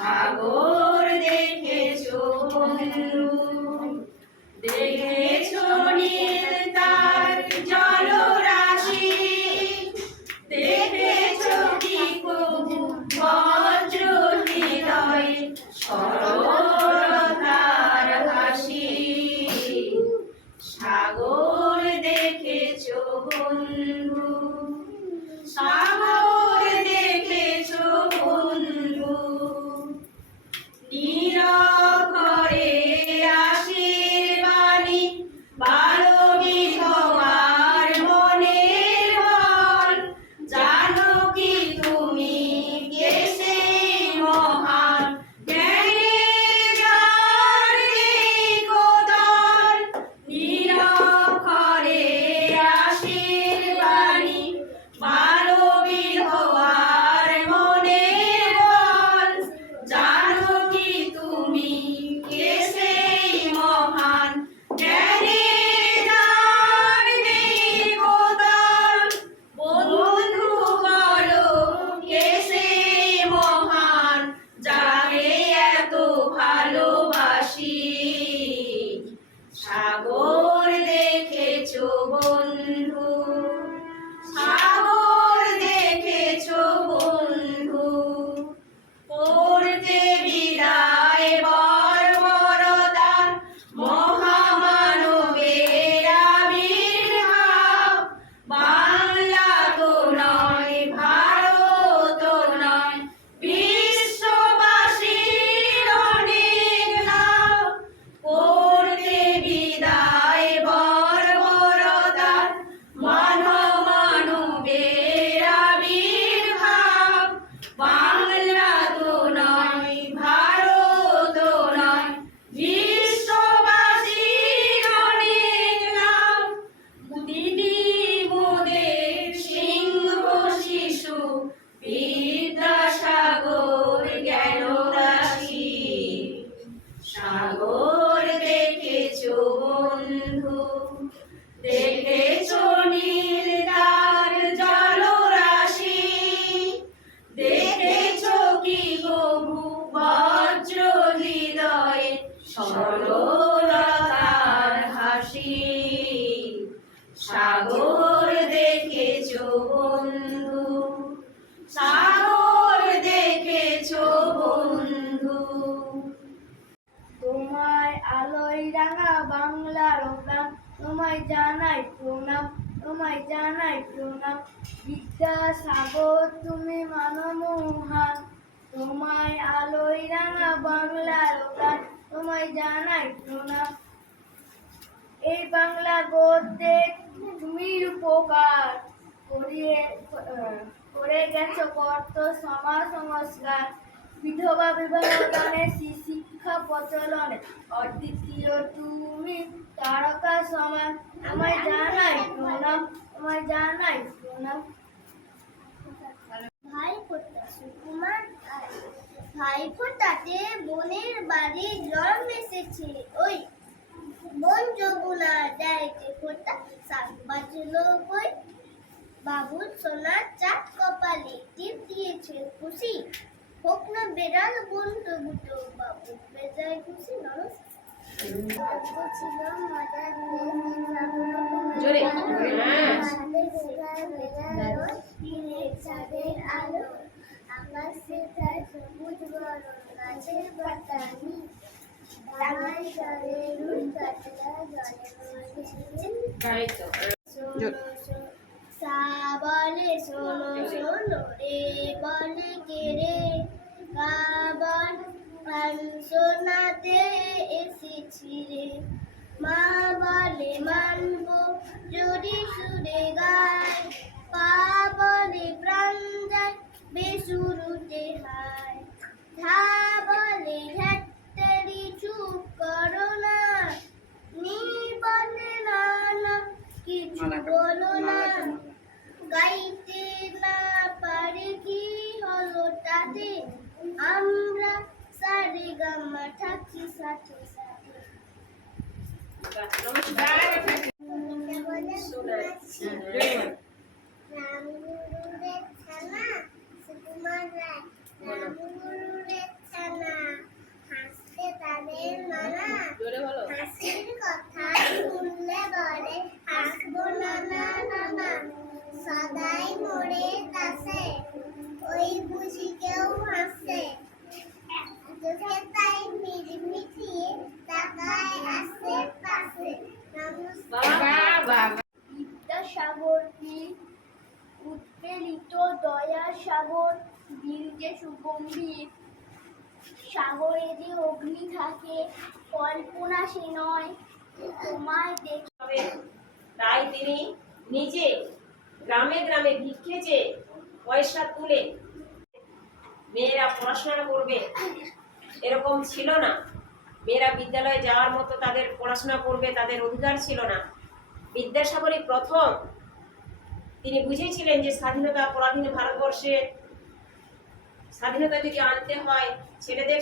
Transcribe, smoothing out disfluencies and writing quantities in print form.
সাগর দেখেছো বন্ধু, দেখেছো নীল তার জলরাশি, দেখেছো কি কবু বজ্র হৃদয়ে সরলতার হাসি। সাগর দেখেছো বন্ধু, সাগর দেখেছো বন্ধু, নিরক্ষরে আশির বাণী বারবি তোমার মনের বল। জানো কি তুমি কে সেই মহান জ্ঞানের যার নেই কোদল। নিরক্ষরে আশির বাণী বারবি তোমার মনের বল। জানো কি তুমি কে সেই মহান জ্ঞানের যার নেই কোদল। বন্ধু বলো কে সেই মহান যাকে এত ভালোবাসি। সাগর দেখেছো বন্ধু, সাগর দেখেছো বন্ধু, করতে বিদায় বর্বরতার মহামানবের আবির্ভাব। বাংলা তো নয়, ভারত নয়, বিশ্ববাসীর অনেক নাম। করতে বিদায় বর্বরতার মহামানবের আবির্ভাব। বাংলা তো নয়, ভারত নয়, বিশ্ববাসীর অনেক নাম। তিনি মোদের সিংহ শিশু বিদ্যাসাগর জ্ঞানরাশি। সাগর দেখেছো বন্ধু, দেখেছো নীল তার জলরাশি, দেখেছো কি কবু বজ্র হৃদয়ে সরলতার হাসি। সাগর দেখেছো বন্ধু, সাগর দেখেছো বন্ধু। তোমায় আলোয় রাঙা বাংলার প্রাণ, তোমায় জানাই প্রণাম, তোমায় জানাই প্রণাম। বিদ্যাসাগর তুমি মানমহান, তোমায় আলোয় রাঙা বাংলার প্রাণ, তোমায় জানাই প্রণাম। এই বাংলা গদ্যে তুমি উপকার করে গেছো কর্ত সমাজ সংস্কার। বিধবা বিবাহ দানে শিক্ষা প্রচলনে অদ্বিতীয় তুমি তারকা সমান। তোমায় জানাই প্রণাম, তোমায় জানাই প্রণাম। ভাইফোঁটা সুকুমার আয়, ভাইফোঁটাতে বোনের বাড়ি জল এসেছে। ওই বোন যমুনা দেয় যে ফোঁটা, শাক বাজলো কই। বাবুর সোনার চাঁদ কপালে টিপ দিয়েছে খুশি। হোক না বেড়াল বন্ধু দুটো, বাবু বেজায় খুশি। নমস্কার। ছিল মজার জোরে চাঁদের আলো, আকাশে তার সবুজ বরণ, গাছের পাতা নীল, ডাঙায় জলে রুই কাতলা জলে সা বলে শোনো শোনো, রে বলে কে রে, গা বল গান শোনাতে এসেছি রে। মা বলে মানবো যদি সুরে গায়, পা বলে প্রাণ যায় বেসুরুতে হায়। ধা বলে ধ্যাত্তেরি চুপ করো না, নি বলে না না কিছু বলো না। গাইতে না পারে কি হলো তাতে, আমরা সারে গামা থাকি সাথে সাথে। রামগুরুরে ছানা সুকুমার রায়, রামগুরুরে ছানা। চোখে তাই মিটমিটিয়ে তাকায় আশেপাশে। নমস্কার। বিদ্যাসাগর বীর উৎপেলিত দয়ার সাগর, বীর যে সুগম্ভীর, সাগরে যে অগ্নি থাকে কল্পনা সে নয়, তোমায় দেখে হবে। তাই তিনি নিজে গ্রামে গ্রামে ভিক্ষে চেয়ে পয়সা তুলে মেয়েরা পড়াশোনা করবে এরকম ছিল না। মেয়েরা বিদ্যালয়ে যাওয়ার মতো তাদের পড়াশোনা করবে তাদের অধিকার ছিল না। বিদ্যাসাগরই প্রথম তিনি বুঝেছিলেন যে স্বাধীনতা পরাধীন ভারতবর্ষে স্বাধীনতা যদি আনতে হয় ছেলেদের